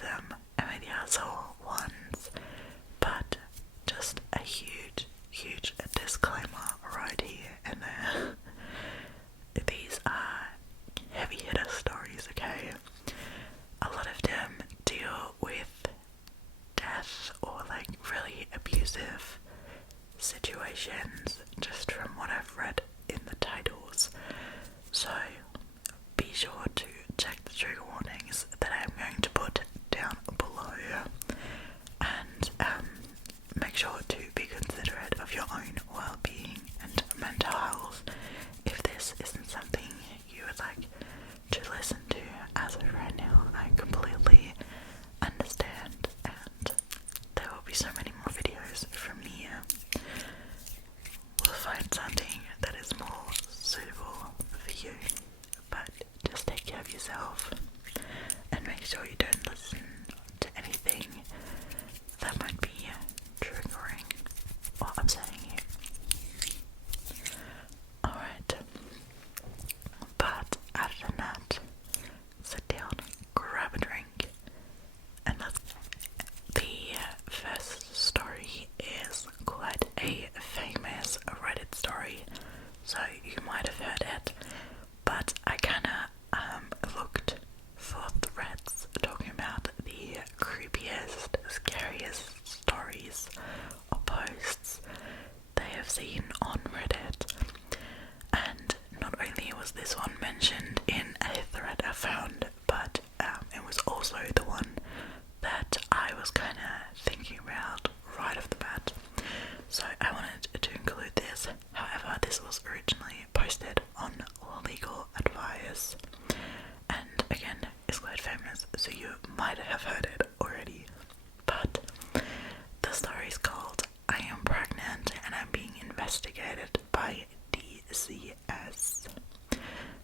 them and with the asshole ones, but just a huge disclaimer right here and there. These are heavy hitter stories, okay? A lot of them deal with death or like really abusive situations, just from what I've read in the titles. So be sure to check the trigger warnings that I'm going to put down below, and make sure to be considerate of your own well-being and mental health. If this isn't something you would like to listen to as of right now, I completely understand, and there will be so many more videos from me. We'll find something that is more suitable for you, but just take care of yourself and make sure you don't listen to anything that might be triggering or upsetting you. Alright, but other than that, sit down, grab a drink, and let's. The first story is quite a famous Reddit story, so you might have heard it, but I kinda looked for threads talking about the creepiest, scariest stories or posts they have seen on Reddit, and not only was this one mentioned in a thread I found, but it was also the one that I was kind of thinking about right off the bat, so I wanted to include this. However, this was originally posted on Legal Advice, and again, it's quite famous, so you might have heard it already, but the story is called "I Am Pregnant and I'm Being Investigated" by DCS.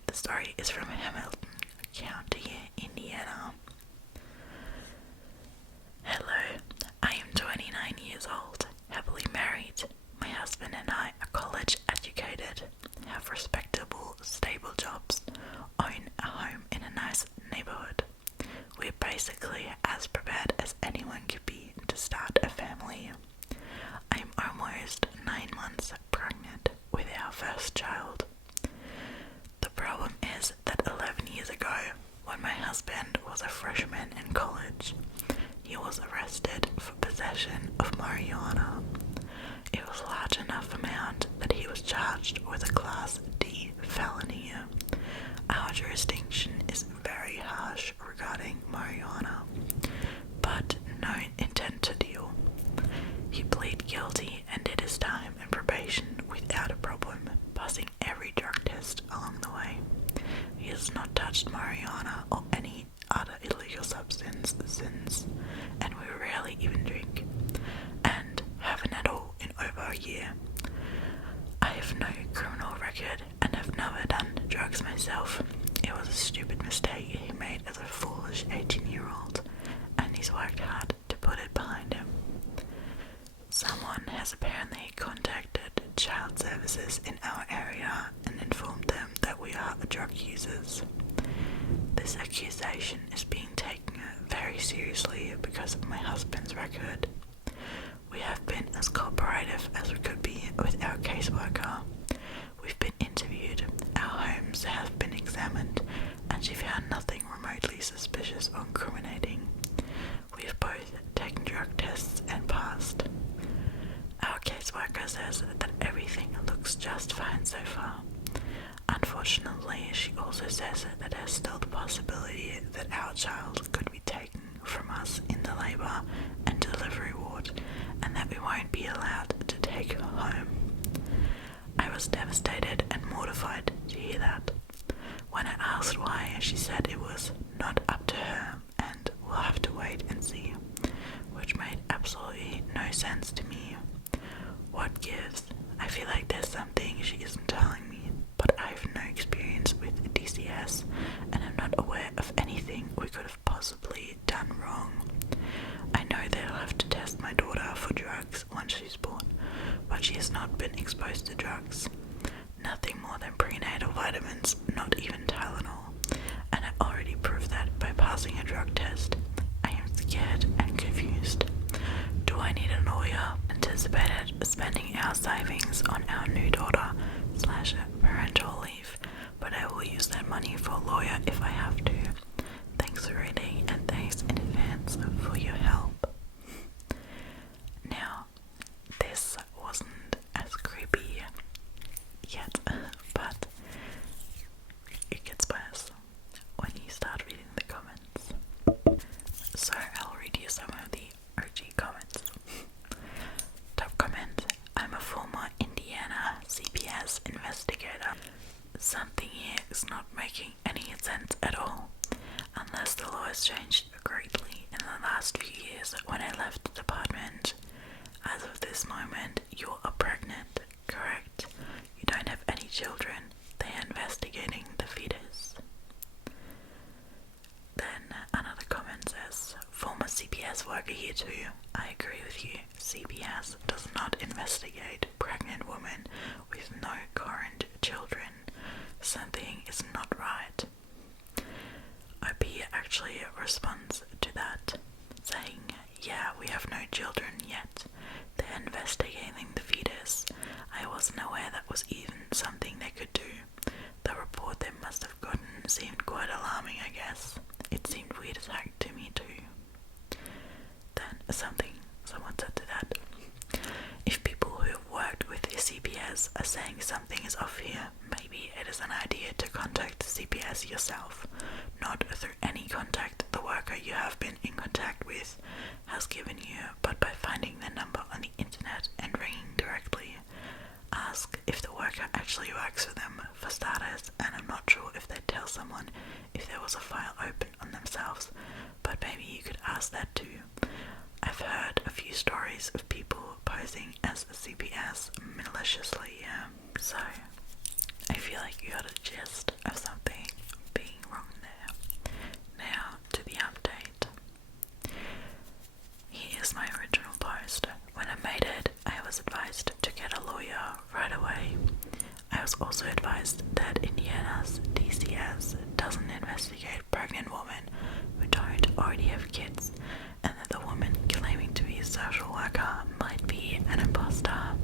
The story is from Hamilton County, Indiana. Hello, I am 29 years old, happily married. My husband and I are college educated, have respectable, stable jobs, own a home in a nice neighborhood. We're basically as prepared as anyone could be to start a family. I am almost 9 months pregnant with our first child. The problem is that 11 years ago, when my husband was a freshman in college, he was arrested for possession of marijuana. It was a large enough amount that he was charged with a Class D felony. Our jurisdiction is very harsh regarding marijuana, but no intent to deal. He pleaded guilty and did his time in probation without a problem, passing every drug test along the way. He has not touched marijuana or any other illegal substance since, and we rarely even drink, and haven't at all in over a year. I have no criminal record and have never done drugs myself. It was a stupid mistake he made as a foolish 18-year-old, and he's worked hard to put it behind him. Someone has apparently contacted child services in our area and informed them that we are drug users. This accusation is being taken very seriously because of my husband's record. We have been as cooperative as we could be with our caseworker. We've been interviewed, our homes have been examined, and she found nothing remotely suspicious or incriminating. We've both taken drug tests and passed. Our caseworker says that everything looks just fine so far. Unfortunately, she also says that there's still the possibility that our child could be taken from us in the labour and delivery ward, and that we won't be allowed to take her home. I was devastated and mortified to hear that. When I asked why, she said it was not up to her and we'll have to wait and see, which made absolutely no sense to me. What gives? I feel like there's something she isn't telling me, but I have no experience with DCS and I'm not aware of anything we could have possibly done wrong. I know they'll have to test my daughter for drugs once she's born, but she has not been exposed to drugs. Nothing more than prenatal vitamins, not even Tylenol, and I already proved that by passing a drug test. I am our savings on our new daughter / parental leave, but I will use that money for a lawyer if I have to. Thanks already, and thanks in advance for your help. Now, this wasn't as creepy yet, but it gets worse when you start reading the comments. So I'll read you some of the OG comments. Top comment: I'm a former Indiana CPS investigator. Something here is not making any sense at all, unless the law has changed greatly in the last few years when I left the department. As of this moment, you are pregnant, correct? You don't have any children. They are investigating the fetus. Then another comment says, former CPS worker here too. I agree with you. CPS does not investigate pregnant women with no current children. Something is not right. OP actually responds to that, saying, yeah, we have no children yet. They're investigating the fetus. I wasn't aware that was even something they could do. The report they must have gotten seemed quite alarming, I guess. It seemed weird as heck to me too. Then someone said to that, if people who have worked with the CPS are saying something is off here, maybe it is an idea to contact the CPS yourself, not through any contact the worker you have been in contact with has given you, but by finding their number on the internet and ringing directly. Ask if the worker actually works for them, for starters, and I'm not sure if they'd tell someone if there was a file open on themselves, but maybe you could ask that too. I've heard a few stories of people posing as a CPS maliciously, so I feel like you got a gist of something being wrong there. Now to the update. Here's my original post. When I made it, I was advised to get a lawyer right away. I was also advised that Indiana's DCS doesn't investigate pregnant women who don't already have kids, and that the woman claiming to be a social worker might be an imposter.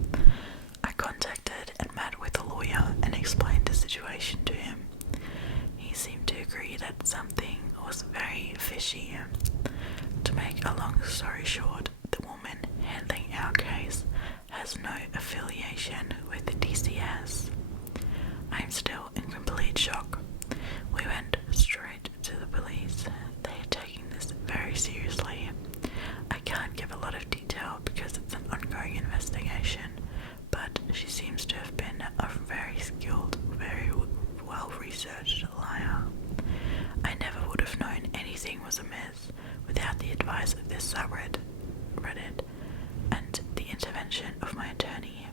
I contacted and met with a lawyer and explained the situation to him. He seemed to agree that something was very fishy. To make a long story short, the woman handling our case has no affiliation with the DCS. I'm still in complete shock. We went straight to the police. They are taking this very seriously. I can't give a lot of detail because it's an ongoing investigation, but she seems to have been a very skilled, very well-researched liar. I never would have known anything was amiss without the advice of this subreddit and the intervention of my attorney.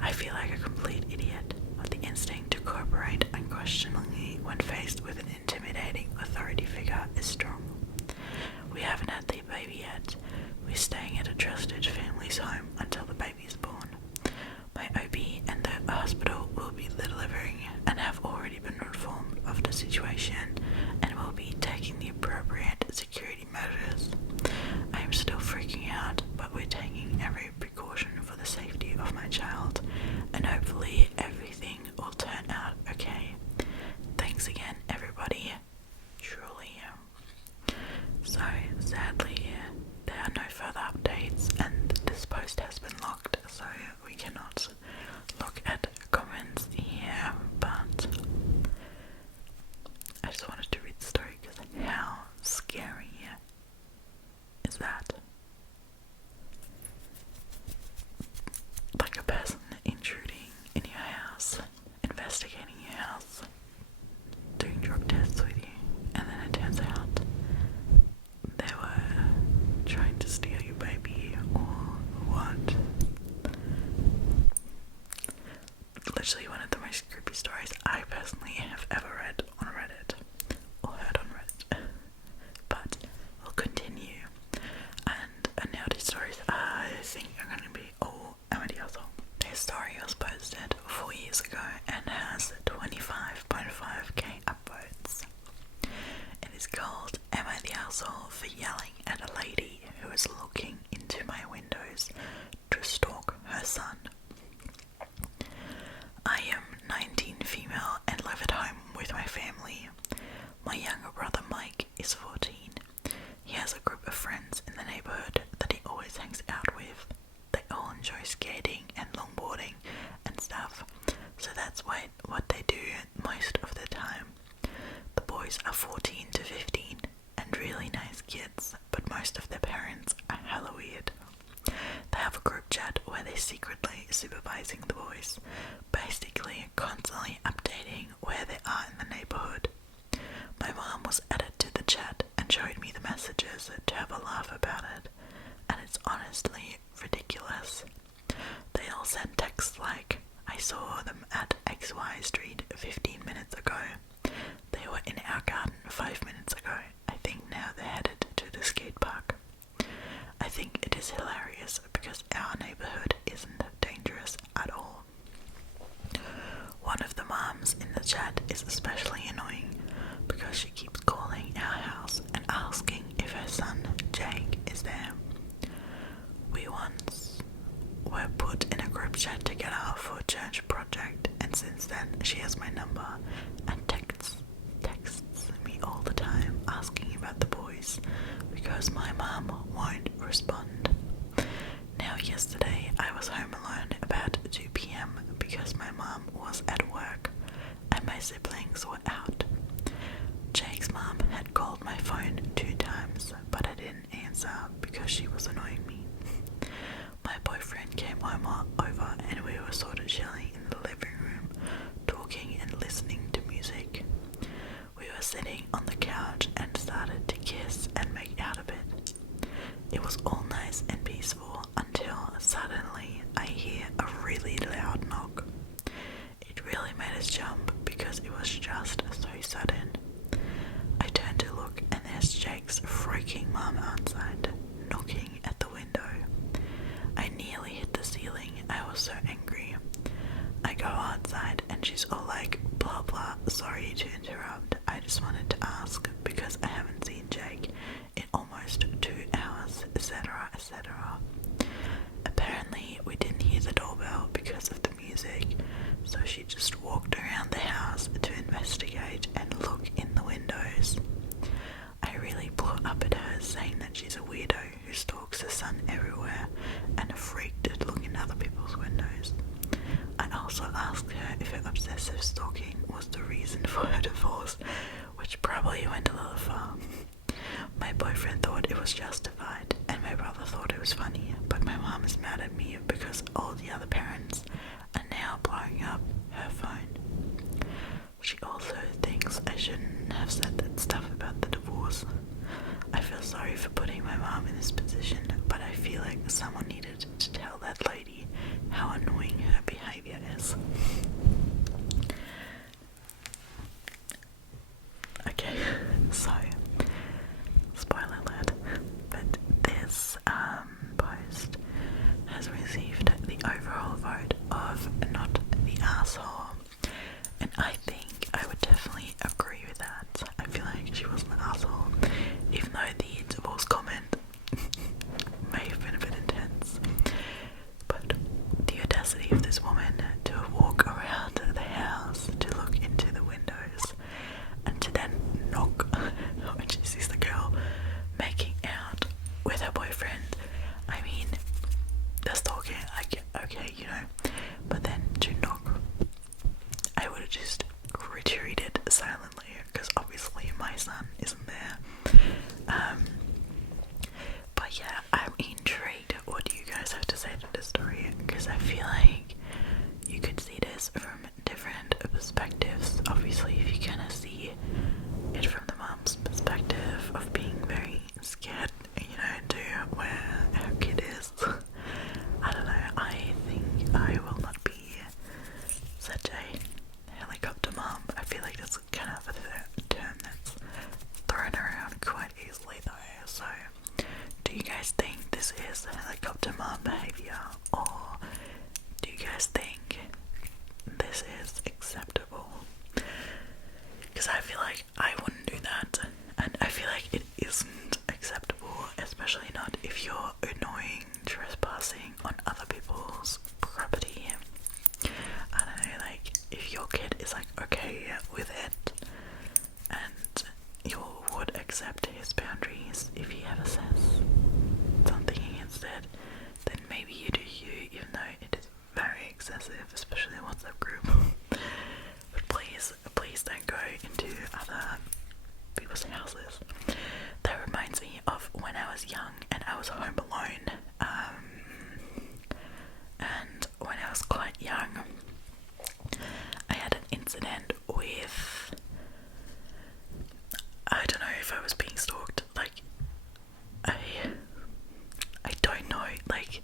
I feel like a complete idiot, but the instinct to cooperate unquestioningly when faced with an intimidating authority figure is strong. We haven't had the baby yet. We're staying at a trusted family's home until the baby's born. My OB and the hospital will be delivering and have already been informed of the situation and will be taking the appropriate security measures. I am still freaking out, but we're taking every precaution for the safety of my child, and hopefully everything will turn out okay. Thanks again, everybody. Truly. So, sadly, there are no further updates, and this post has been locked, so we cannot look at comments here, but I just wanted to read the story because how scary is that? Like a person intruding in your house, investigating your house, doing drug tests with you, and then it turns out they were trying to steal your baby or what? Literally one of the most creepy stories I personally have ever read on Reddit or heard on Reddit. But we'll continue. And now these stories I think are going to be all Amadia's. This story was posted 4 years ago and has 25.5k upvotes. It is called Am I the Asshole for Yelling at a Lady Who is Looking into My Windows to Stalk Her Son? female and live at home with my family. My younger brother Mike is 14. He has a group of friends in the neighbourhood that he always hangs out with. They all enjoy skating and longboarding and stuff, so that's what they do most of the time. The boys are 14 to 15 and really nice kids, but most of their parents are hella weird. They have a group chat where they're secretly supervising the boys, basically constantly updating where they are in the neighbourhood. My mom was added to the chat and showed me the messages to have a laugh about it, and it's honestly ridiculous. They all send texts like, "I saw them at XY Street 15 minutes ago. They were in our garden 5 minutes ago. I think now they're headed to the skate park." I think it is hilarious because our neighbourhood isn't dangerous at all. One of the moms in the chat is especially annoying because she keeps calling our house and asking if her son Jake is there. We once were put in a group chat together for a church project, and since then she has my number and texts me all the time asking about the boys because my mum won't respond. Now yesterday I was home alone about 2 p.m. because my mum was at work and my siblings were out. Jake's mum had called my phone 2 times, but I didn't answer because she was annoying me. My boyfriend came over and we were sort of chilling in the living room, talking and listening to music. We were sitting on the couch and started to kiss and make out a bit. It was all nice and peaceful until suddenly I hear a really loud knock. It really made us jump because it was just so sudden. I turned to look and there's Jake's freaking mum outside, knocking at the window. I nearly hit the ceiling. I was so angry. I go outside and she's all like, "Blah blah, sorry to interrupt. I just wanted to ask because I haven't seen Jake in almost 2 hours, etc, etc." Apparently we didn't hear the doorbell because of the music, so she just walked around the house to investigate and look in the windows. I really blew up at her saying that she's a weirdo who stalks her son everywhere and a freak to look in other people's windows. I also asked her if her obsessive stalking was the reason for her divorce, which probably went a little far. My boyfriend thought it was justified and my brother thought it was funny, but my mom is mad at me because all the other parents are now blowing up her phone. She also thinks I shouldn't have said that stuff about the divorce. I feel sorry for putting my mom in this position, but I feel like someone needed to tell that lady how annoying her behaviour is. Okay, so, spoiler alert, but this post has received the overall vote of not the asshole, and I think I would definitely agree with that. I feel like she was an asshole, even though the divorce comment may have been a bit intense. But the audacity of this woman to walk around the house to look into the windows and to then knock when she sees the girl making out with her boyfriend. I mean, the stalking, I get, okay, you know, but then to knock, I would have just retreated silently because obviously my son isn't there. But yeah, I'm intrigued. What do you guys have to say to this story? Because I feel like you could see this from different perspectives. Obviously, if you kind of see it from the mom's perspective of being very scared, you know, to where her kid is. I don't know, I think I will not be such a helicopter mom. I feel like that's kind of a term that's thrown around quite easily though. So, do you guys think this is helicopter mom behaviour, or do you guys think this is acceptable? Because I feel like I wouldn't do that, and I feel like it isn't acceptable, especially not if you're annoying trespassing on other people's property. I don't know, like if your kid is like boundaries. If he ever says something against it, then maybe you do you, even though it is very excessive, especially in WhatsApp group. But please don't go into other people's houses. That reminds me of when I was young and I was home alone. And when I was quite young, I had an incident with, I don't know if I was being stalked, like, I don't know, like,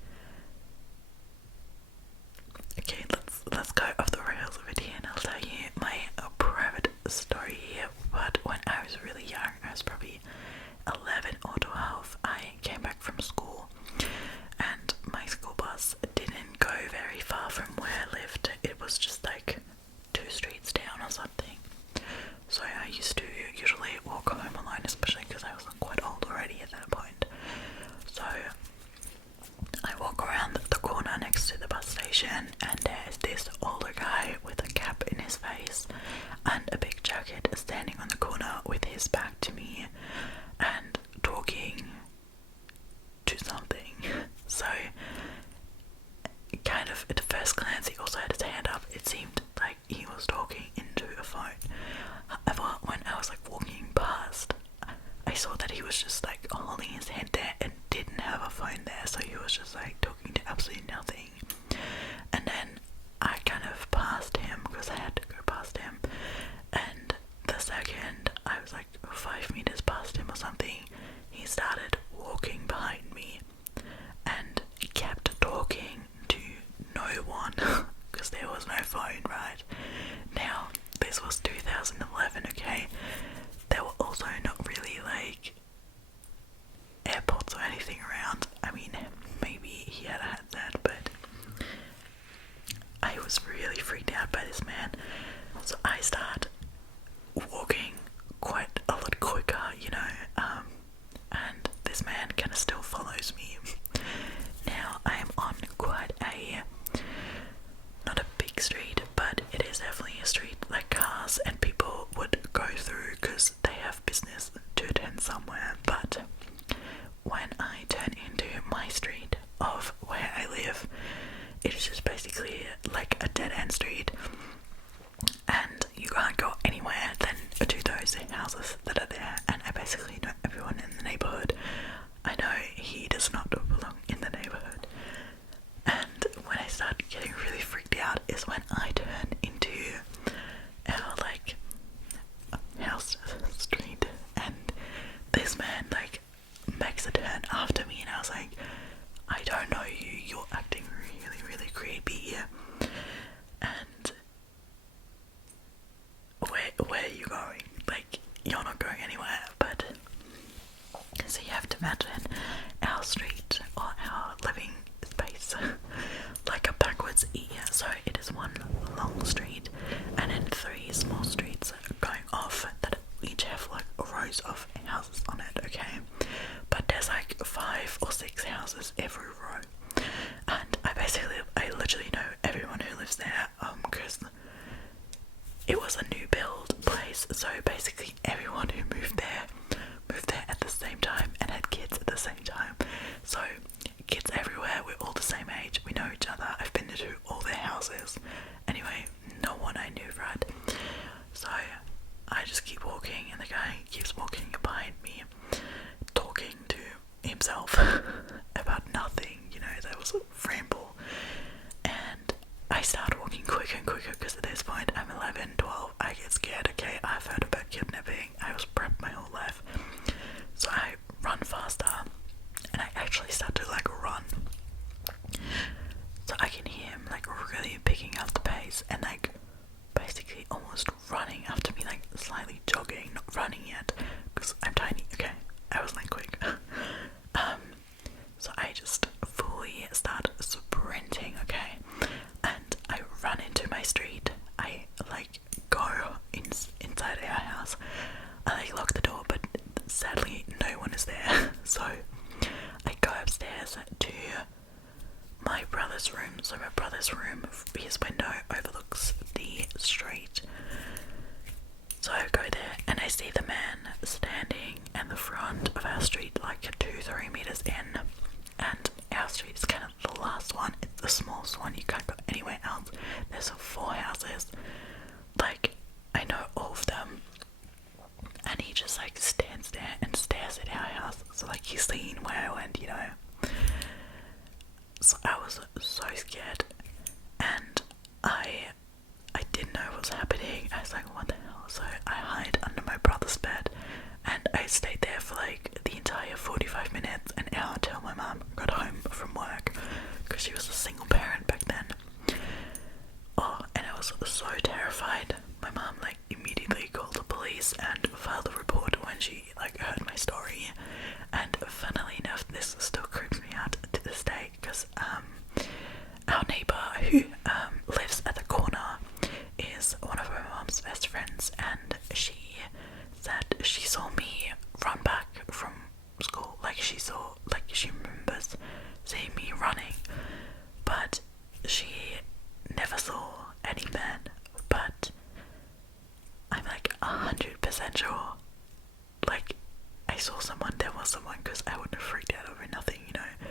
okay, let's go off the rails a bit here and I'll tell you my private story here. But when I was really young, I was probably 11 or 12, I came back from school and my school bus didn't go very far from where I lived. It was just like 2 streets down or something. So I used to usually walk home alone, especially because I was quite old already at that point. So I walk around the corner next to the bus station and there's this older guy with a cap in his face and a big jacket standing on the corner with his back to me and talking to something. So kind of at first glance he also had his hand up. It seemed like he was talking into a phone. However, when I was like walking past, I saw that he was just like holding his head there and didn't have a phone there, so he was just like talking to absolutely nothing. And then I kind of passed him because I had to go past him, and the second I was like 5 meters past him or something, he started walking behind me and kept talking to no one because there was no phone, right? Now, this was 2011, okay? There were also not really like AirPods or anything around. I mean, maybe he had a headset, but I was really freaked out by this man. So I start walking quite a lot quicker, you know, and this man kind of still follows me. Now I am on quite a, not a big street, but it is definitely a street like cars and people would go through because they have business to attend somewhere. But when I turn into my street of where I live, it is just basically like a dead end street and you can't go anywhere than to those houses that are there, and I basically know everyone in the neighbourhood. I know he does not belong in the neighbourhood. And when I start getting really freaked out is when I turn into our like house street and this man like makes a turn after me and I was like, I don't know you, you're acting really, really creepy. And where are you going? Like, you're not going anywhere. But so you have to imagine our street or our living space like a backwards E. So it is one long street and then 3 small streets going off that each have like rows of houses on it, okay? But there's like 5 or 6 houses every row. And I literally know everyone who lives there, because it was a new build place, so basically everyone who moved there at the same time and had kids at the 3 meters in, and our street is kind of the last one. It's the smallest one. You can't go anywhere else. There's 4 houses. Like, I know all of them. And he just like stands there and stares at our house. So like he's seen where I went, you know. So I was so scared, and I didn't know what was happening. I was like, what the hell? So I hid under my brother's bed, and I stayed there for like the entire 45 minutes, an hour till my mum got home from work, because she was a single parent back then. Oh, and I was so terrified. My mum like immediately called the police and filed a report when she like heard my story. And funnily enough, this still creeps me out to this day, because our neighbour who lives at the corner is one of my mum's best friends, and she said she saw me run back from school. Like she remembers seeing me running, but she never saw any men. But I'm like 100% sure, like I saw someone, there was someone, because I wouldn't have freaked out over nothing, you know.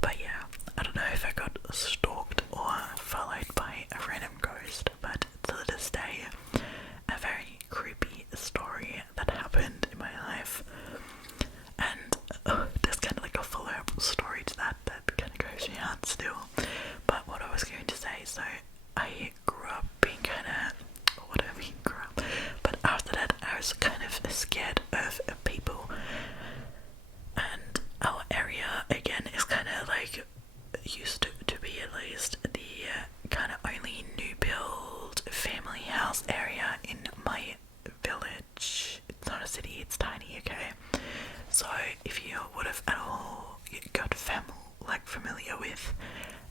But yeah, I don't know if I got stalked or followed by a random ghost, but to this day, a very creepy story that happened in my life. And there's kind of like a follow-up story to that kind of goes me out still. But what I was going to say, so I grew up being kind of, what do I mean grew up? But after that, I was kind of scared of people. And our area, again, is kind of like, used to be at least, the kind of only new build family house area in my village. It's not a city, it's tiny, okay? So if you would have at all got familiar with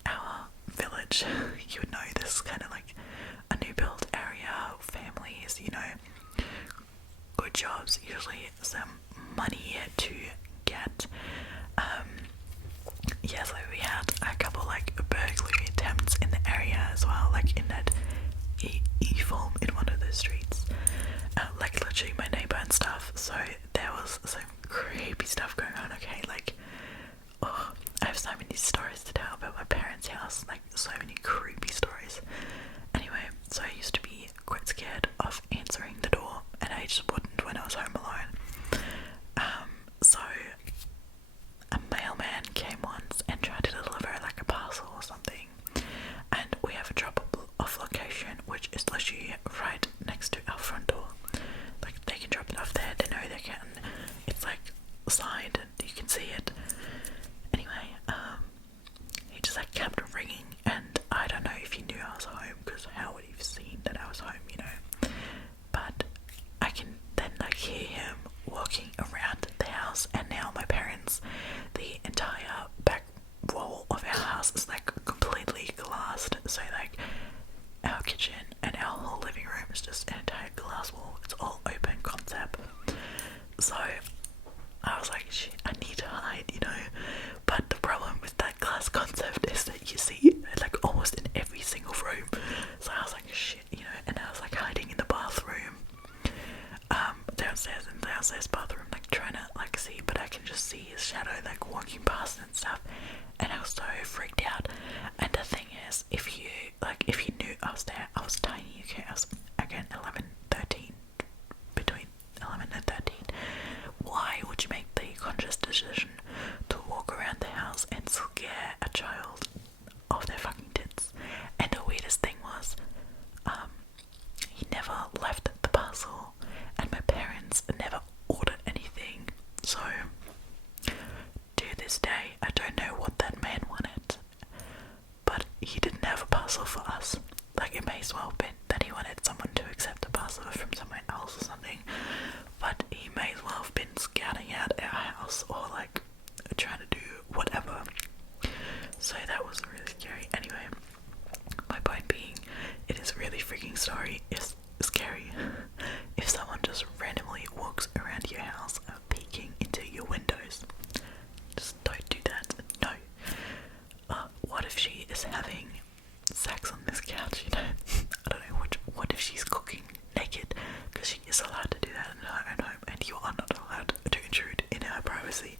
our village, you would know this is kind of like a new build area, families, you know, good jobs, usually some money to get. Yeah, so we had a couple like burglary attempts in the area as well, like in that E-form in one of those streets, like literally my neighbour and stuff. So there was some creepy stuff going on, okay, like, oh, I have so many stories to tell about my parents' house, like so many creepy stories. Anyway, so I used to be quite scared of answering the door, and I just wouldn't when I was home alone. So a mailman came once and tried to deliver like a parcel or something, and we have a drop-off location which is literally right next to our front door. Like they can drop it off there, they know they can. It's like signed and you can see it. Anyway, he just like kept ringing, and I don't know if he knew I was home, because how would he have seen that I was home, you know? But I can then like hear him walking around the house, and now my parents, the entire back wall of our house is like completely glassed, so like our kitchen and our whole living room is just an entire glass wall. It's all open concept. So I was like, shit, I need to hide, you know. But the problem with that glass concept is that you see it like almost in every single room. So I was like, shit, you know, and I was like hiding in the bathroom, downstairs, in the downstairs bathroom, like trying to like see, but I can just see his shadow like walking past and stuff, and I was so freaked out. And the thing is, if you knew I was there, I was tiny, okay, I was again 11, 13, between 11 and 13. Why would you make the conscious decision to walk around the house and scare a child off their fucking tits? And the weirdest thing was, he never left the parcel, and my parents never ordered anything. So to this day, I don't know what that man wanted, but he didn't have a parcel for us. Like, it may as well have been that he wanted someone to accept a parcel from somewhere else or something, but he may as well have been scouting out our house, or like trying to do whatever. So that was really scary. Anyway, my point being, it is really freaking it's scary if someone just randomly walks around your house peeking into your windows. Just don't do that. No. What if she is having sex on this couch, you know? I don't know, what if she's cooking naked? Because she is allowed to do that in her own home, and you are not allowed to intrude in her privacy.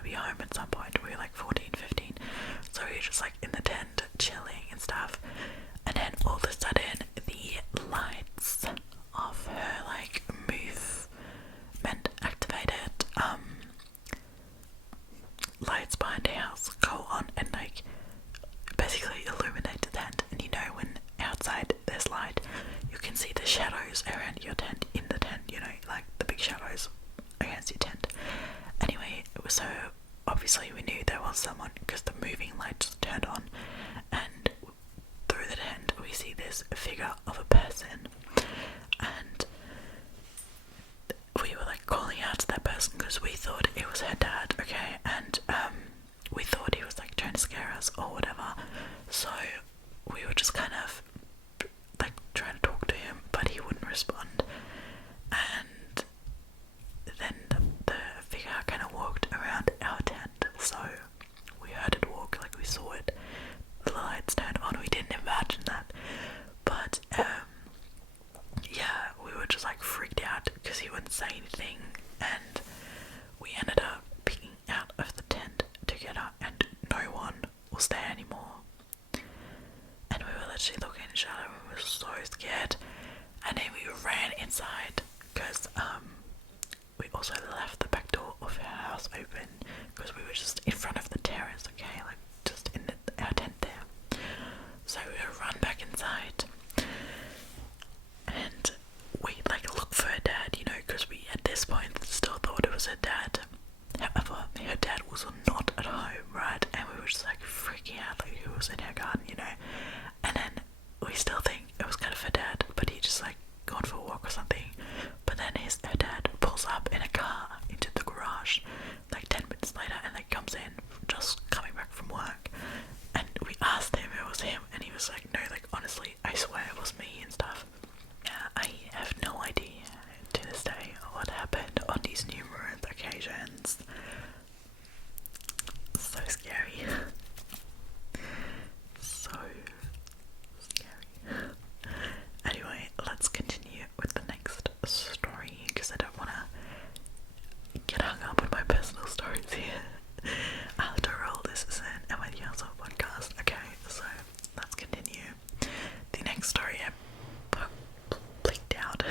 to be home at some point. We were like 14, 15. So we were just like in the tent chilling and stuff. And then all of a sudden the lights of her like movement activated lights behind the house go on and like basically illuminate the tent. And you know when outside there's light, you can see the shadows around your tent in the tent, you know, like the big shadows against your tent. Anyway, so obviously we knew there was someone because the moving lights turned on, and through the tent we see this figure of a person, and we were like calling out to that person because we thought it was her dad, okay, and we thought he was like trying to scare us or whatever, so we were just kind of like trying to talk to him, but he wouldn't respond. And then the figure kind of walked around our tent, so we heard it walk, like we saw it, the lights turned on. We didn't imagine that, but yeah, we were just like freaked out because he wouldn't say anything, and we ended up peeking out of the tent together, and no one was there anymore. And we were literally looking at each other and we were so scared. And then we ran inside because we also left the back door of our house open because we were just in front of the terrace, okay, like just in our tent there. So we run back inside and we like look for her dad, you know, because we at this point still thought it was her dad. However, her dad was not at home, right? And we were just like freaking out, like he was in her garden, you know. And then we still think it was kind of her dad, but he just like gone for a walk or something. But then her dad pulls up in a car into the garage like 10 minutes later, and like comes in just coming back from work. And we asked him if it was him, and he was like, no, like honestly, I swear it was me and stuff. Yeah, I have no idea to this day what happened on these numerous occasions. So scary. So scary. Anyway, let's continue with the next story because I don't want to get hung up with my personal stories here. After all, this is an Am I the Asshole podcast. Okay, so let's continue. The next story I picked out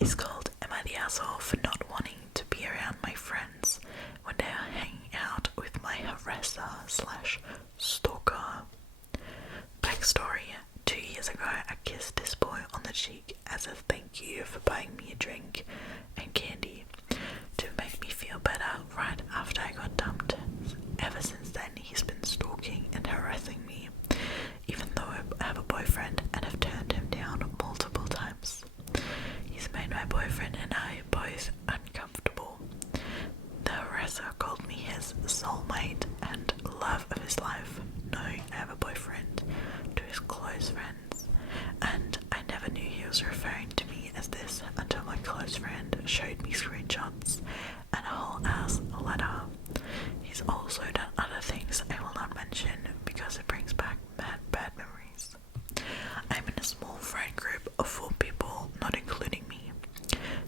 is called Am I the Asshole for Not Wanting to Be Around My Friends When They Are Hanging Out with My Harasser / Stalker. Backstory: 2 years ago, I kissed this boy on the cheek as a thank you for buying me a drink and candy to make me feel better right after I got dumped. Ever since then, he's been stalking and harassing me, even though I have a boyfriend and have turned him down multiple times. He's made my boyfriend and I both uncomfortable. The harasser called me his soulmate and love of his life. No, I have a boyfriend, to his close friends, and I never knew he was referring to me as this until my close friend showed me screenshots and a whole ass letter. He's also done other things I will not mention because it brings back bad memories. I'm in a small friend group of 4 people, not including me.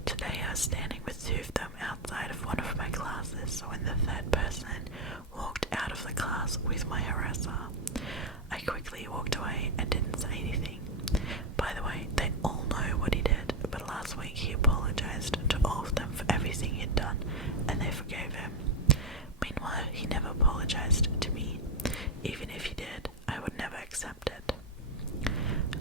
Today I was standing with 2 of them outside of one of my classes, so when the third person walked out of the class with my harasser, I quickly walked away and didn't say anything. By the way, they all know what he did, but last week he apologized to all of them for everything he'd done, and they forgave him. Meanwhile, he never apologized to me. Even if he did, I would never accept it.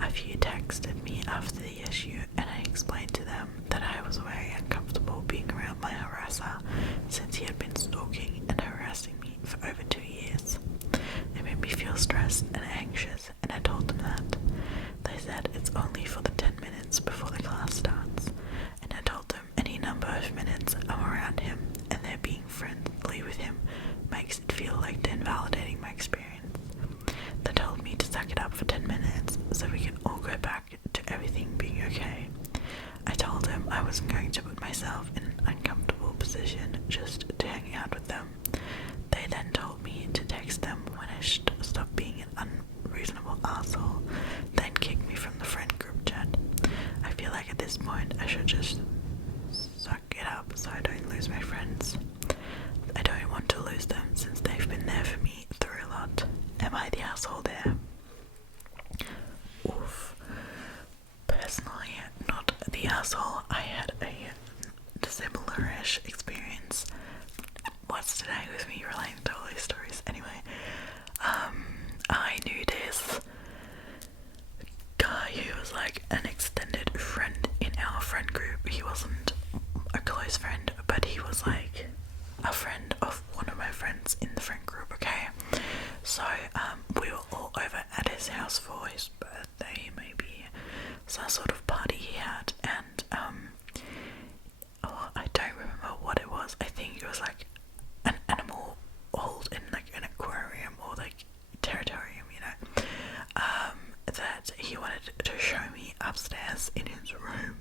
A few texted me after the issue, and I explained to them that I was very uncomfortable being around my harasser since he had been stalking and harassing me for over 2 years. It made me feel stressed and anxious, and I told them that. They said it's only for the 10 minutes before the class starts, and I told them any number of minutes I'm around him and they're being friendly with him makes it feel like they're invalidating my experience. They told me to suck it up for 10 minutes so we can all go back to everything being okay. I told them I wasn't going to put myself in an uncomfortable position just to hang out with them. They then told me to text them when I stop being an unreasonable asshole, then kick me from the friend group chat. I feel like at this point I should just suck it up so I don't lose my friends. I don't want to lose them since they've been there for me through a lot. Am I the asshole there? Oof. Personally, not the asshole. I had a similar-ish experience. What's today with me relating to all these stories? Anyway, I knew this guy who was like an extended friend in our friend group. He wasn't a close friend, but he was like a friend of one of my friends in the friend group, okay? So, we were all over at his house for his birthday, maybe some sort of party he had, and, I don't remember what it was. I think it was like an animal held in like an aquarium or like terrarium, you know, that he wanted to show me upstairs in his room.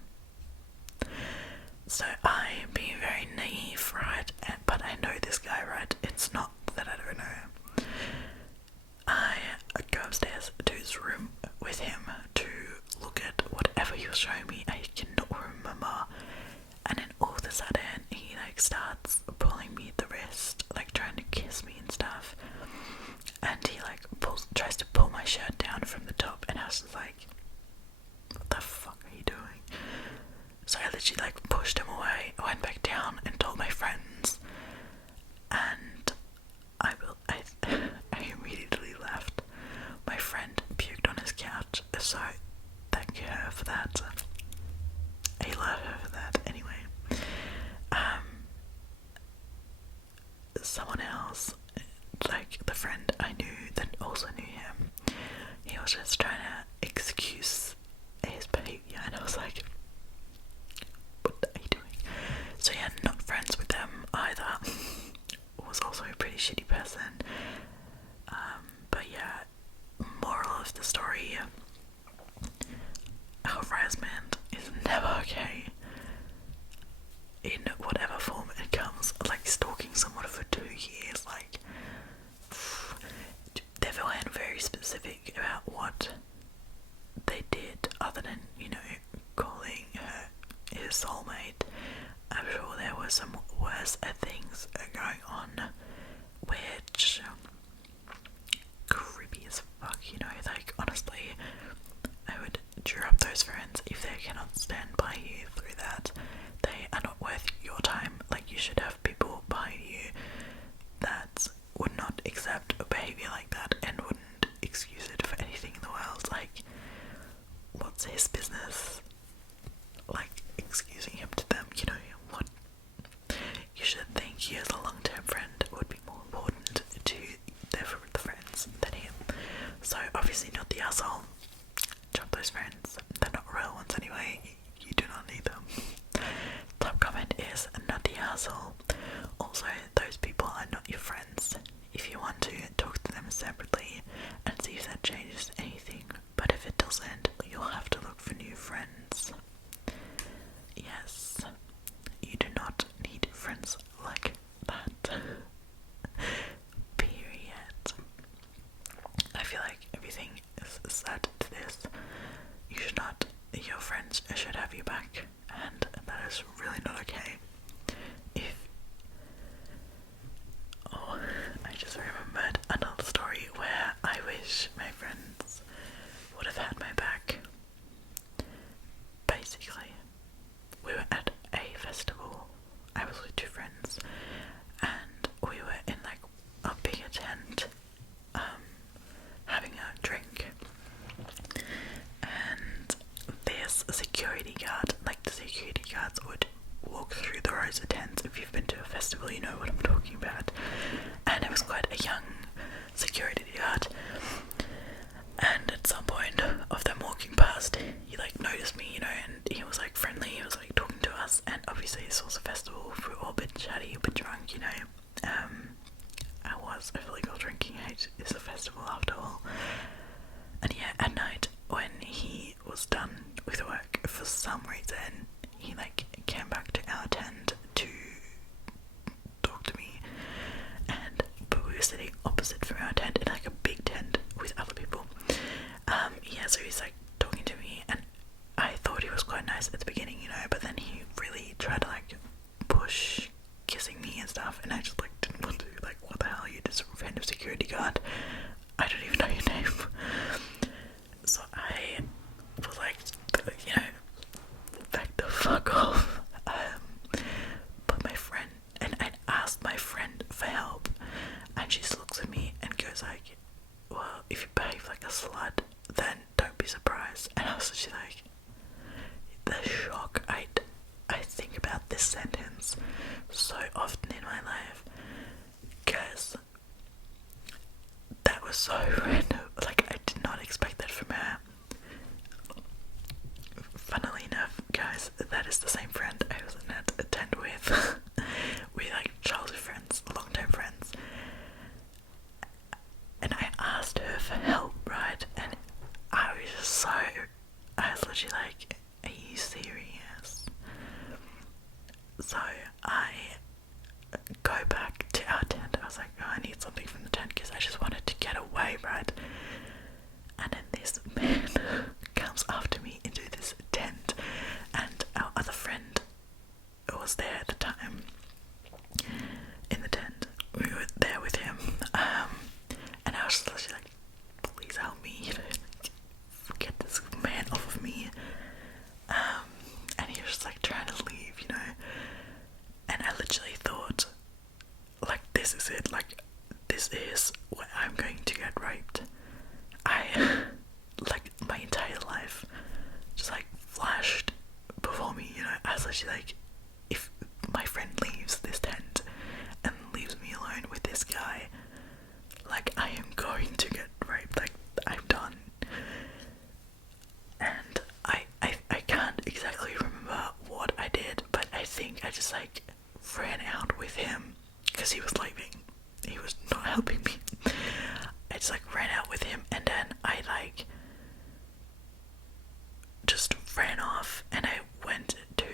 So I'm being very naive, right? But I know this guy, right? It's not that I don't know him. I go upstairs to his room with him to look at whatever he was showing me. I cannot remember. And then all of a sudden, he like starts pulling me the wrist, like trying to kiss me and stuff. And he like tries to pull my shirt down from the top, and I was just like, what the fuck are you doing? So I literally like pushed him away, went back down and told my friends, and I immediately left. My friend puked on his couch, so thank her for that. I love her for that. Anyway, someone else, like the friend I knew that also knew him, he was just trying to excuse his behaviour, and I was like, what are you doing? So yeah, not friends with them either. Was also a pretty shitty person. But yeah, moral of the story, harassment is never okay. In whatever form it comes, like stalking someone for 2 years, like, they've been very specific about what they did other than, you know, calling her his soulmate. I'm sure there were some worse things going on, which, creepy as fuck, you know, like, honestly, I would drop those friends if they cannot stand by you through that. They are not worth your time. Like, you should have people behind you that would not accept a behaviour like that and wouldn't excuse it for anything in the world. Like, what's his business? Like, excusing him to them, you know, what? You should think you as a long-term friend would be more important to the friends than him. So, obviously not the asshole. Drop those friends. They're not real ones anyway. You do not need them. Top comment is not the asshole. Also, those people are not your friends. If you want to, talk to them separately and see if that changes anything. But if it doesn't, you'll have to look for new friends. Yes, you do not need friends like that. Period. I feel like everything is said to this. You should not, your friends should have you back, and that is really not okay. I just remembered another story where I wish my friends would have had my back. Basically, we were at a festival. I was with 2 friends, and we were in like a bigger tent, having a drink. And there's a security guard. Like, the security guards would walk through the rows of tents. If you've been to a festival, you know what I'm talking about. And it was quite a young security guard. And at some point of them walking past, he like noticed me, you know, and he was like friendly. He was like talking to us. And obviously this was a festival. We were all a bit chatty, a bit drunk, you know. I feel like I was drinking age. It's a festival after all. And yeah, at night when he was done with work, for some reason he like came back to our tent to talk to me, but we were sitting opposite from our tent in like a big tent with other people. Yeah, so he's like talking to me, and I thought he was quite nice at the beginning, you know, but then he really tried to like push kissing me and stuff, and I just like didn't want to. just a random security guard. I don't even know your name. So I was like, you know, back the fuck off. But my friend, and I asked my friend for help, and she just looks at me and goes like, well, if you behave like a slut, then don't be surprised. And I was just like, the shock. I think about this sentence so often in my life, because that was so random. Like, I did not expect that from her. Funnily enough, guys, that is the same friend I was at a tent with. We like childhood friends, long-term friends. And I asked her for help, right? And I was literally like, are you serious? So I go back to our tent. I was like, oh, I need something from the tent because I just wanted to get away, right? And then this man comes after me into this tent, and our other friend was there at the time in the tent. We were there with him, and I was just literally like, please help me, you know, like, get this man off of me. And he was just like trying to leave, you know, and I literally thought, like, this is it, like, this is where I'm going to get raped. Like, my entire life just like flashed before me, you know. I was literally like, if my friend leaves this tent and leaves me alone with this guy, like, I am going to get raped, like, I'm done. And I can't exactly remember what I did, but I think I just like ran out with him because he was leaving. He was not helping me. I just like ran out with him, and then I like just ran off, and I went to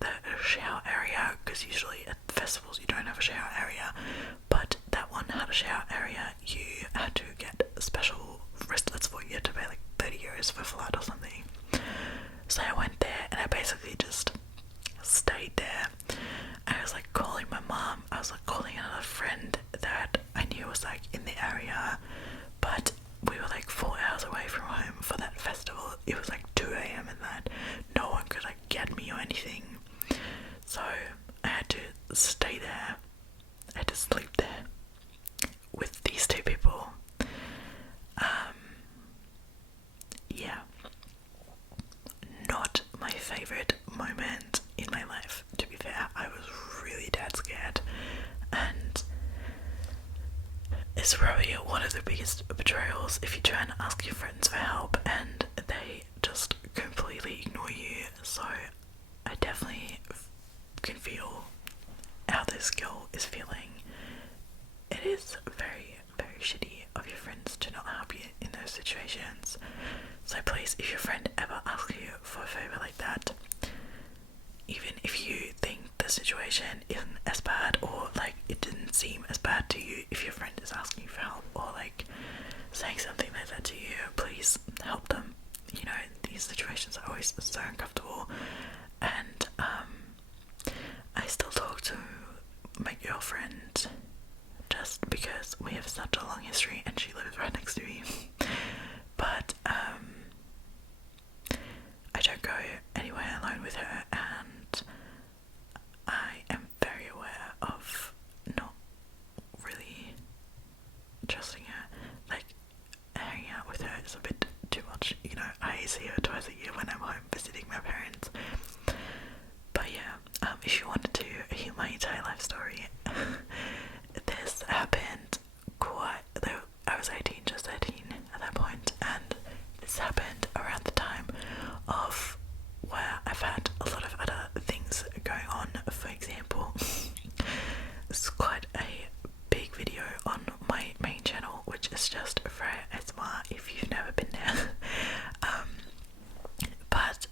the shower area, because usually at festivals you don't have a shower area, but that one had a shower area. You had to get special wristlets for it. You had to pay like 30 euros for flight or something. So I went there, and I basically just stayed there. I was like calling my mom, I was like calling another friend that I knew was like in the area, but we were like 4 hours away from home for that festival. It was like 2 a.m. and that no one could like get me or anything, so I had to stay there. I had to sleep there with these two people. Yeah, not my favorite moment in my life, to be fair. I was really dead scared, and it's probably one of the biggest betrayals if you try and ask your friends for help and they just completely ignore you. So I definitely can feel how this girl is feeling. It is very, very shitty of your friends to not help you in those situations. So please, if your friend ever asks you for a favour like that, even if you think the situation isn't as bad, or like it didn't seem as bad to you, if your friend is asking for help or like saying something like that to you, please help them. You know, these situations are always so uncomfortable, and I still talk to my girlfriend just because we have such a long history and she lives right next to me. But I don't go anywhere alone with her, and I am very aware of not really trusting her. Like, hanging out with her is a bit too much, you know. I see her twice a year when I'm home visiting my parents. But yeah, if you wanted to hear my entire life story, this happened I was 18, just 18 at that point, and this happened around the time of where I've had a lot of other things going on. For example, it's quite a big video on my main channel, which is just Freya ASMR if you've never been there. But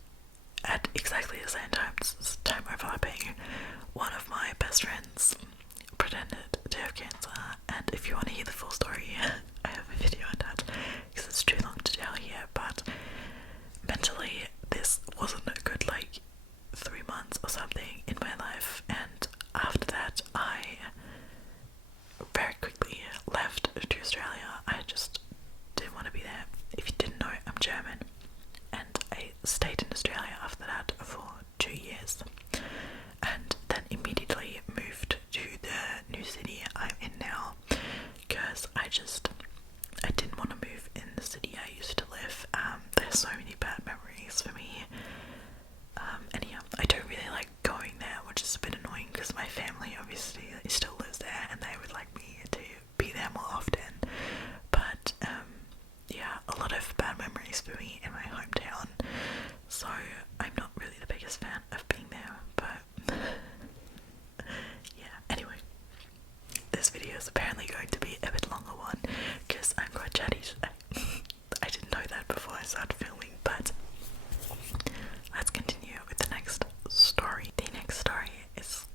at exactly the same time overlapping, one of my best friends pretended is apparently going to be a bit longer one because I'm quite chatty today. I didn't know that before I started filming, but let's continue with the next story. The next story is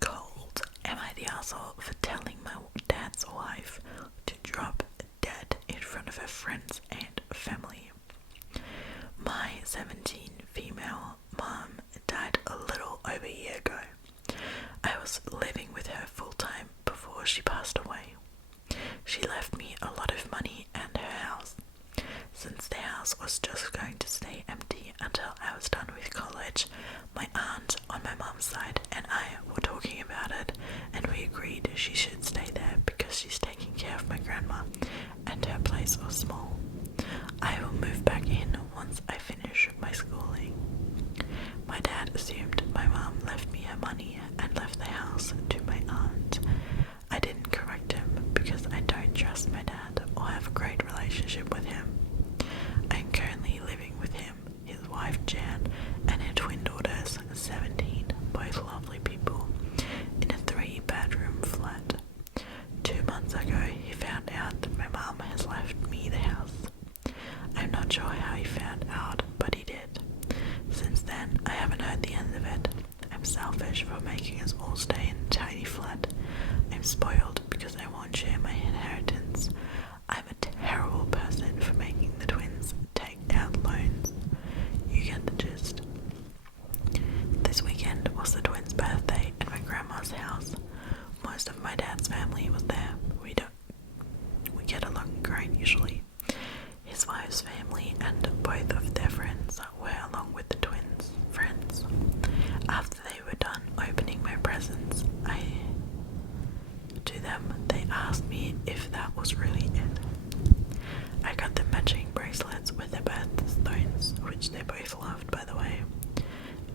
called Am I the Asshole for Telling My Dad's Wife to Drop Dead in Front of Her Friends and Family? My 17 female mom died a little over a year ago. I was living with her full time before she passed away. She left me a lot of money and her house. Since the house was just going to stay empty until I was done with college, my aunt on my mom's side and I were talking about it, and we agreed she should stay there because she's taking care of my grandma and her place was small. I will move back in once I finish my schooling. My dad assumed my mom left me her money and left the house to my aunt. I didn't correct him because I don't trust my dad or have a great relationship with him. I'm currently living with him, his wife Jan, and her twin daughters, 17, both lovely people, in a 3-bedroom flat. 2 months ago, he found out that my mom has left me the house. I'm not sure how he found out, but he did. Since then, I haven't heard the end of it. I'm selfish for making us all stay in a tiny flat. I'm spoiled because I won't share my inheritance. I'm a terrible person for making the twins take out loans. You get the gist. This weekend was the twins' birthday at my grandma's house. Most of my dad's family was there. We get along great usually. His wife's family and both of their friends were along with the twins' friends. After they were done opening my presents, to them, they asked me if that was really it. I got them matching bracelets with their birthstones, which they both loved, by the way.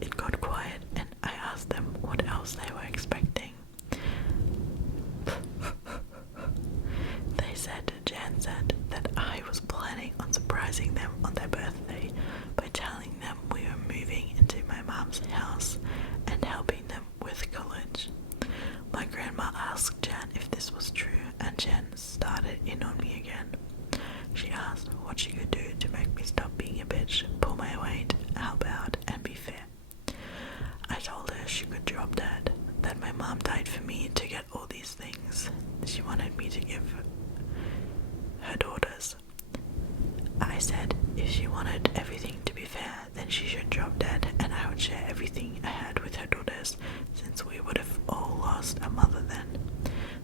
It got quiet and I asked them what else they were expecting. Jan said that I was planning on surprising them on their birthday by telling them we were moving into my mom's house and helping them with college. My grandma asked Jan if this was true, and Jan started in on me again. She asked what she could do to make me stop being a bitch, pull my weight, help out, and be fair. I told her she could drop dead, that my mom died for me to get all these things. She wanted me to give her daughters. I said if she wanted everything to be fair, then she should drop dead and I would share everything I had with her daughters, since we would have all lost a mother then.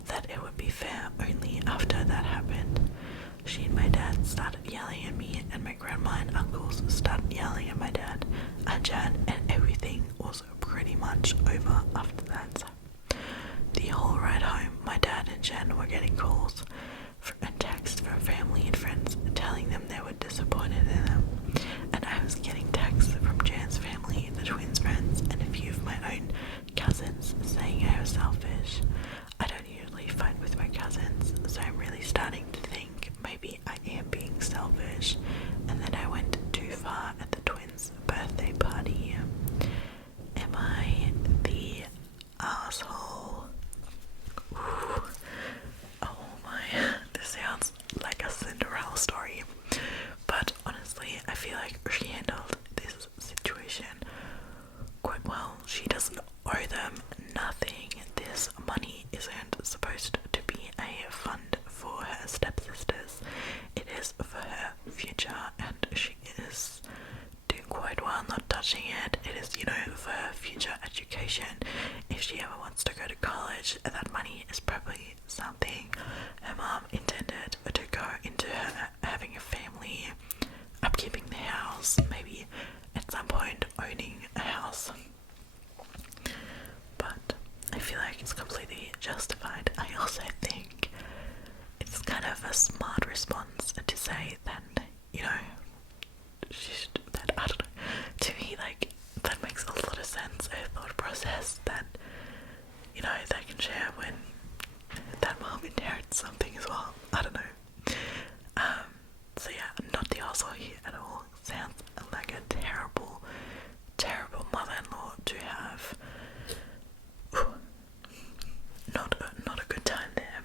That it would be fair only after that happened. She and my dad started yelling at me, and my grandma and uncles started yelling at my dad and Jan, and everything was pretty much over after that. The whole ride home, my dad and Jan were getting calls and texts from family and friends telling them they were disappointed in them, and I was getting texts from Jan's family, the twins' friends, and a few of my own cousins saying I was selfish. I don't usually fight with my cousins, so I'm really starting to think maybe I am being selfish and that I went too far at the twins' birthday party. Am I the asshole? Ooh. Oh my, this sounds like a Cinderella story, but honestly I feel like she handled this situation quite well. She doesn't owe them nothing. This money isn't supposed to be a fund for her stepsisters. It is for her future, and she is doing quite well not touching it. It is, for her future education. If she ever wants to go to college, that money is probably something her mom intended to go into her having a family, upkeeping the house, maybe at some point owning a house. But I feel like it's completely justified. I also think it's kind of a smart response to say that, I don't know, to me, like, that makes a lot of sense, a thought process that, they can share when that mom inherits something as well. I don't know. So yeah, not the arsehole here at all. Sounds like a terrible, terrible mother-in-law to have. Not a good time there.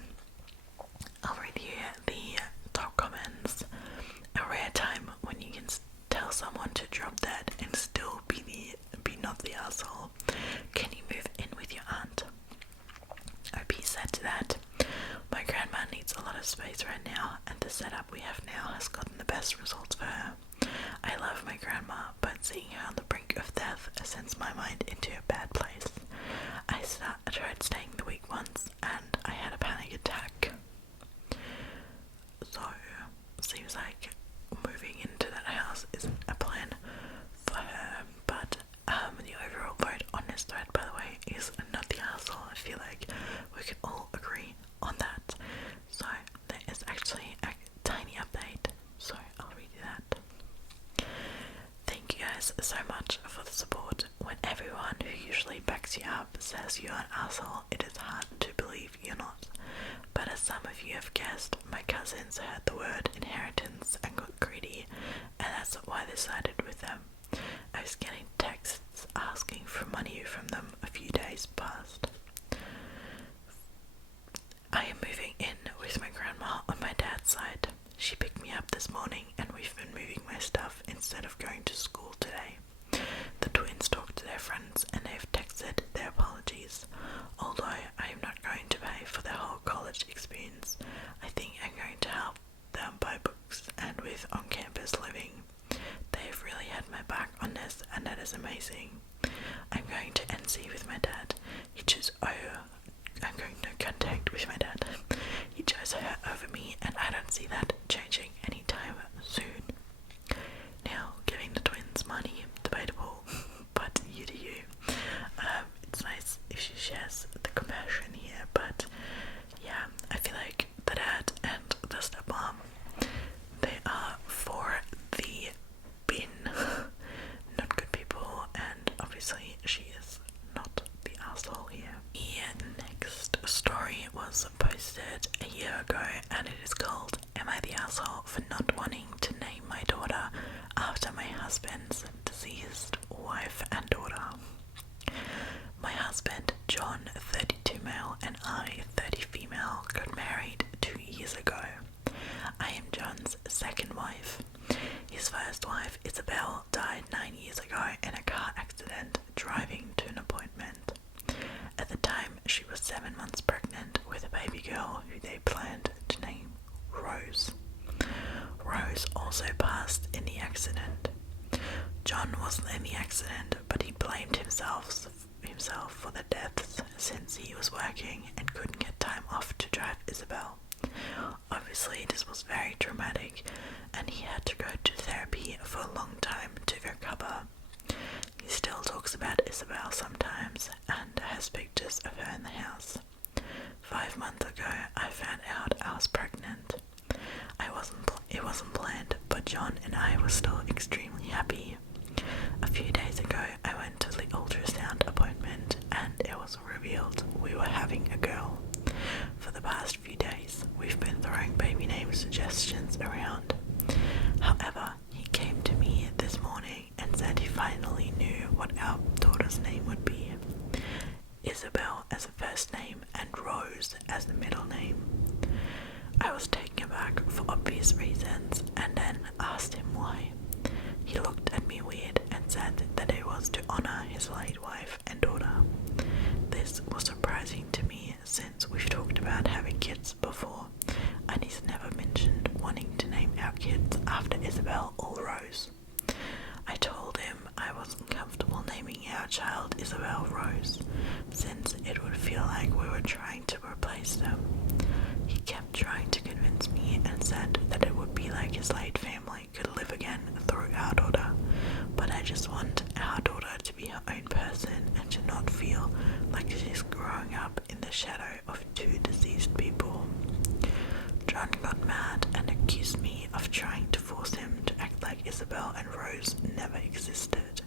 feel like we can all agree on that. So there is actually a tiny update, so I'll read you that. Thank you guys so much for the support. When everyone who usually backs you up says you're an asshole, it is hard to believe you're not. But as some of you have guessed, my cousins heard the word inheritance and got greedy, and that's why they sided with them. I was getting texts asking for money from them a few days past. I am moving in with my grandma on my dad's side. She picked me up this morning and we've been moving my stuff instead of going to school today. The twins talked to their friends and they've texted their apologies. Although I am not going to pay for their whole college experience, I think I'm going to help them buy books and with on-campus living. They've really had my back on this and that is amazing. I'm going to NC with my dad. I'm going to contact with my dad. He chose her over me and I don't see that changing anytime soon. Now, giving the twins money, debatable, but you do you. It's nice if she shares the compassion here, but yeah, I feel like the dad and the stepmom, they are for the bin. Not good people, and obviously she is not the asshole here. The next story was posted a year ago and it is called Am I the Asshole for Not Wanting to Name My Daughter After My Husband's Deceased Wife and Daughter? My husband, John, 32 male, and I, 30 female, got married 2 years ago. I am John's second wife. His first wife, Isabel, died 9 years ago in a car accident driving to an appointment. At the time, she was 7 months pregnant with a baby girl who they planned to name Rose. Rose also passed in the accident. John wasn't in the accident, but he blamed himself for the deaths since he was working and couldn't get time off to drive Isabel. Obviously, this was very traumatic, and he had to go to therapy for a long time to recover. He still talks about Isabel sometimes and has pictures of her in the house. 5 months ago, I found out I was pregnant. It wasn't planned, but John and I were still extremely happy. A few days ago, I went to the ultrasound appointment and it was revealed we were having a girl. For the past few days, we've been throwing baby name suggestions around. However, he came to me this morning and said he finally knew what our daughter's name would be. Isabel as a first name and Rose as the middle name. I was taken aback for obvious reasons and then asked him why. He looked at me weird and said that it was to honor his late wife and daughter. This was surprising to me since we've talked about having kids before, and he's never mentioned wanting to name our kids after Isabel or Rose. I told him I wasn't comfortable naming our child Isabel Rose, since it would feel like we were trying to replace them. He kept trying to convince me and said that it would be like his late family could live again through our daughter, but I just want our daughter to be her own person and to not feel like she's growing up in the shadow of two deceased people. John got mad and accused me of trying to force him to act like Isabel and Rose never existed.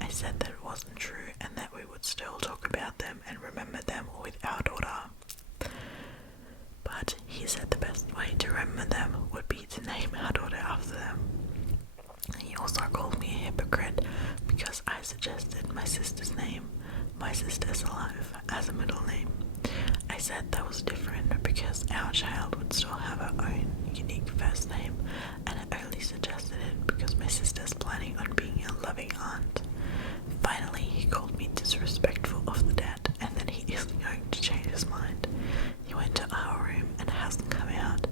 I said that it wasn't true and that we would still talk about them and remember them with our daughter. But he said the best way to remember them would be to name our daughter after them. He also called me a hypocrite because I suggested my sister's name, my sister's alive, as a middle name. I said that was different because our child would still have her own unique first name, and I only suggested it because my sister's planning on being a loving aunt. Finally, he called me disrespectful of the dead, and then he isn't going to change his mind. He went to our room and hasn't come out.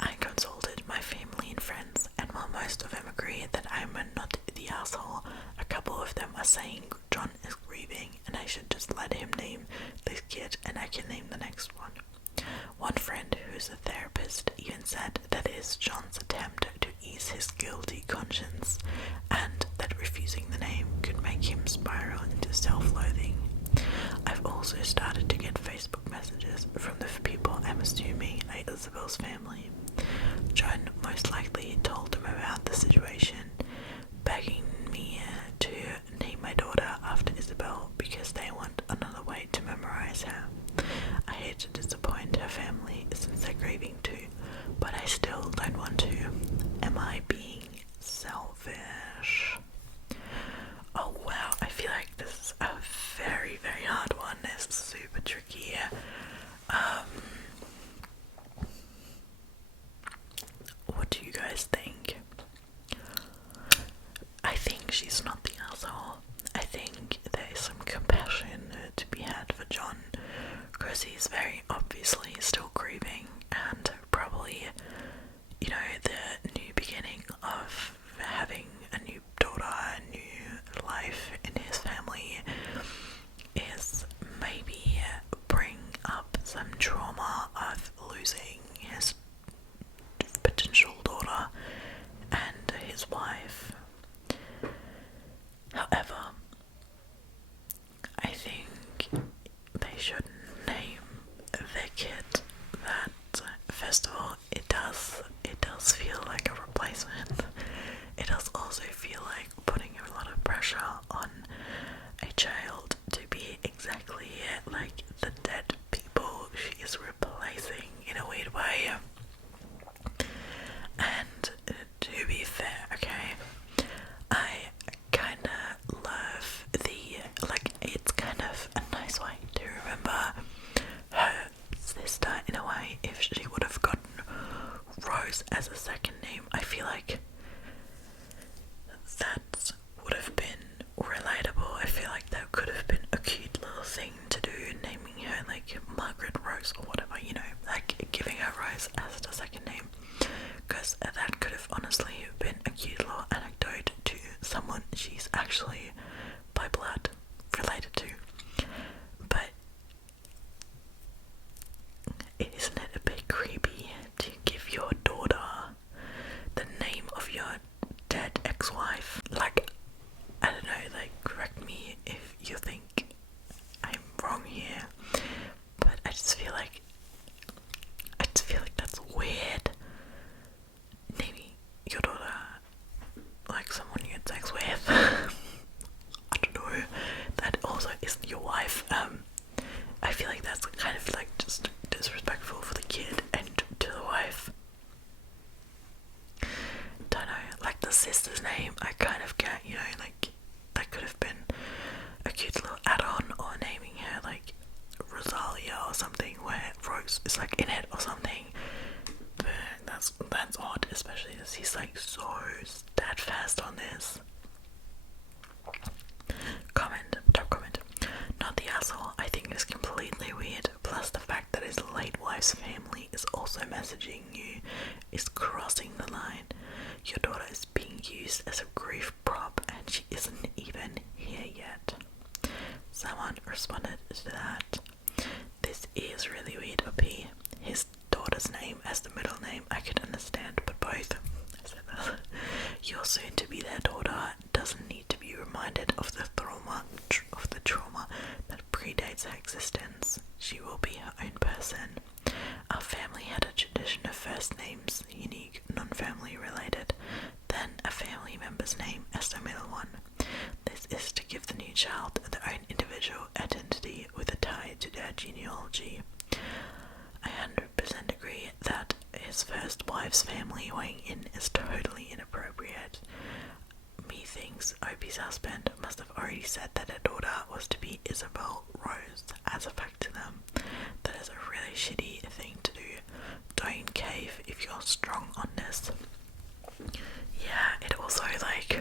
I consulted my family and friends, and while most of them agree that I'm not the asshole, a couple of them are saying John is grieving and I should just let him name this kid and I can name the next one. One friend who is a therapist even said that it is John's attempt to ease his guilty conscience and that refusing the name could make him spiral into self-loathing. I've I've also started to get Facebook messages from the people I'm assuming are Isabel's family. John most likely told them about the situation, begging me to name my daughter after Isabel because they want another way to memorize her. I hate to disappoint her family since they're grieving too, but I still don't want to. Am I being selfish? Oh wow, I feel like this is a very, very hard one. This is super tricky. What do you guys think? I think she's not the asshole. I think there is some compassion to be had for John, because he's very obviously still grieving, and probably, you know, the new beginning of having a new daughter, a new life in his family is maybe bring up some trauma of losing his potential daughter and his wife. However, I think they should name their kid that. First of all, it does feel like a replacement. It does also feel like putting a lot of pressure on a child to be exactly like the dead people she is replacing in a weird way. And to be fair, okay, I kinda love it's kind of a nice way to remember her sister in a way. If she would have gotten Rose as a second name, I feel like that would have been relatable. I feel like that could have been a cute little thing to do, naming her like Margaret Rose or whatever, you know, like giving her Rose as the second name, because that could have honestly been a cute little anecdote to someone she's actually by blood related to. But isn't it a bit creepy to give your daughter the name of your dead ex-wife? Like, I don't know, like, correct me if you think I'm wrong here, but I just feel like that's weird. Naming your daughter like someone you had sex with. I don't know. That also isn't your wife. I feel like that's kind of like just disrespectful for the kid and to the wife. Don't know. Like the sister's name, I kind of get, you know, like that could have been a cute little add-on, or naming her like Rosalia or something where Rose is like in it or something. But that's odd, especially as he's like so steadfast on this. Top comment. Not the asshole, I think it's completely weird. Plus the fact that his late wife's family is also messaging you is crossing the line. Your daughter is being used as a grief prop and she isn't even here yet. Someone responded to that. This is really weird, OP. His daughter's name as the middle name I could understand, but both. Your soon-to-be their daughter doesn't need to be reminded of the trauma that predates her existence. She will be her own person. Our family had a tradition of first names, unique, non-family related, then a family member's name as the middle one. This is to give the new child their own individual identity with a tie to their genealogy. I 100% agree that his first wife's family weighing in is totally inappropriate. Methinks Opie's husband must have already said that her daughter was to be Isabel Rose as a fact to them. That is a really shitty thing to do. Don't cave if you're strong on this. Yeah, it also like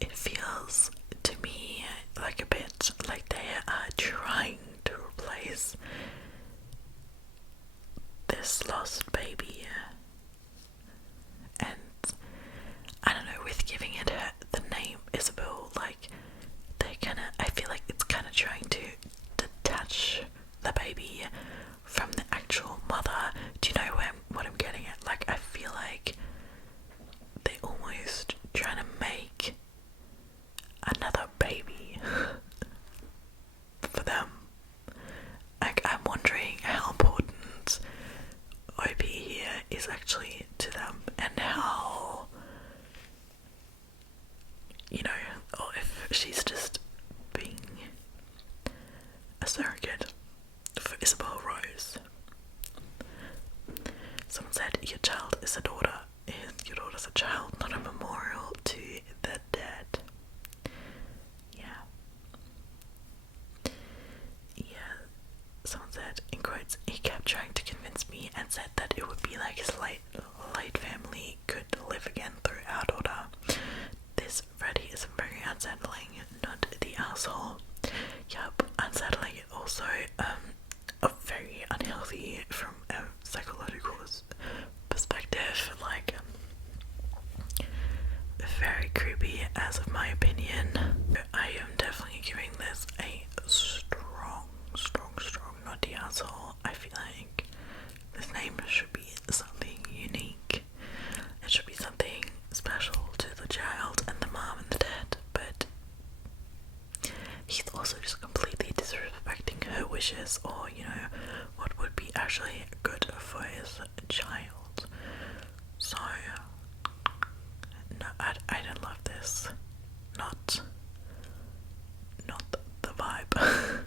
it feels to me like a bit like they are trying to replace this lost baby, and I don't know, with giving it the name Isabel, like I feel like it's kind of trying to detach the baby from the actual mother. Do you know what I'm getting at? Like, I feel like they almost trying to make another baby. actually to them, and how, you know, or if she's just being a surrogate for Isabel Rose. Someone said, your child is a daughter. Your daughter's a child, not a memorial to the dead. Yeah. Someone said, in quotes, he kept trying to convince me and said that it would be like his late family could live again through our daughter. This Freddie is very unsettling, not the asshole. Yup, unsettling, also very unhealthy from a psychological perspective, like very creepy as of my opinion. I am definitely giving this a strong, not the asshole. I feel like this name should be something unique. It should be something special to the child and the mom and the dad, but he's also just completely disrespecting her wishes, or, you know, what would be actually good for his child. So, no, I don't love this. Not the vibe.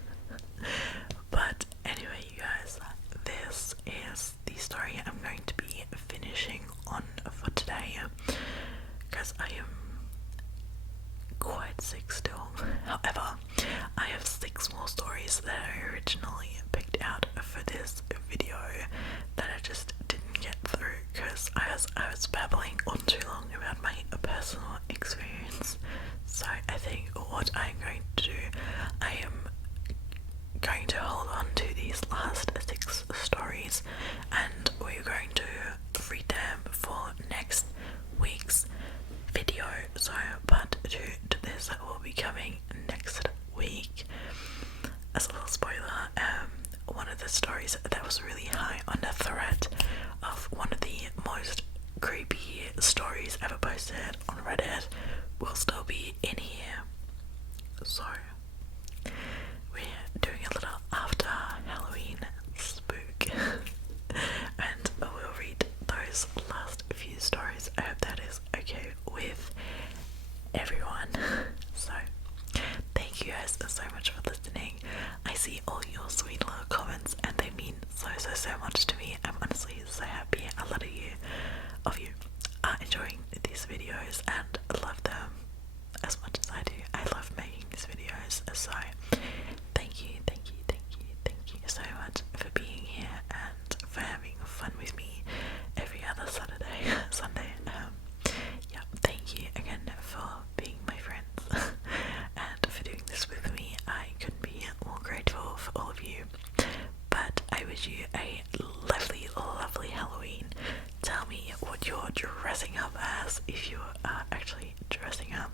But anyway, you guys, this is the story I'm going to be finishing on for today, because I am quite sick still. However, I have 6 more stories that I originally picked out for this video that I just didn't get through because I was babbling on too long about my personal experience. So I think what I'm going to do, I am going to hold on to these last 6 stories, and we're going to read them for next week's video. So part 2 to this will be coming next week. As a little spoiler, one of the stories that was really high on the thread of one of the most creepy stories ever posted on Reddit will still be in here. So we're doing a little after Halloween spook and we'll read those last few stories. I hope that is okay with everyone. So thank you guys so much for listening. I see all your sweet little comments and they mean so much to me. I'm honestly so happy a lot of you are enjoying these videos and love them as much as I do. I love making these videos, so thank you so much for being here and for having fun with me every other Sunday. Yeah, thank you again for being my friends and for doing this with me. I couldn't be more grateful for all of you. But I wish you a lovely Halloween. Tell me what you're dressing up as, if you are actually dressing up.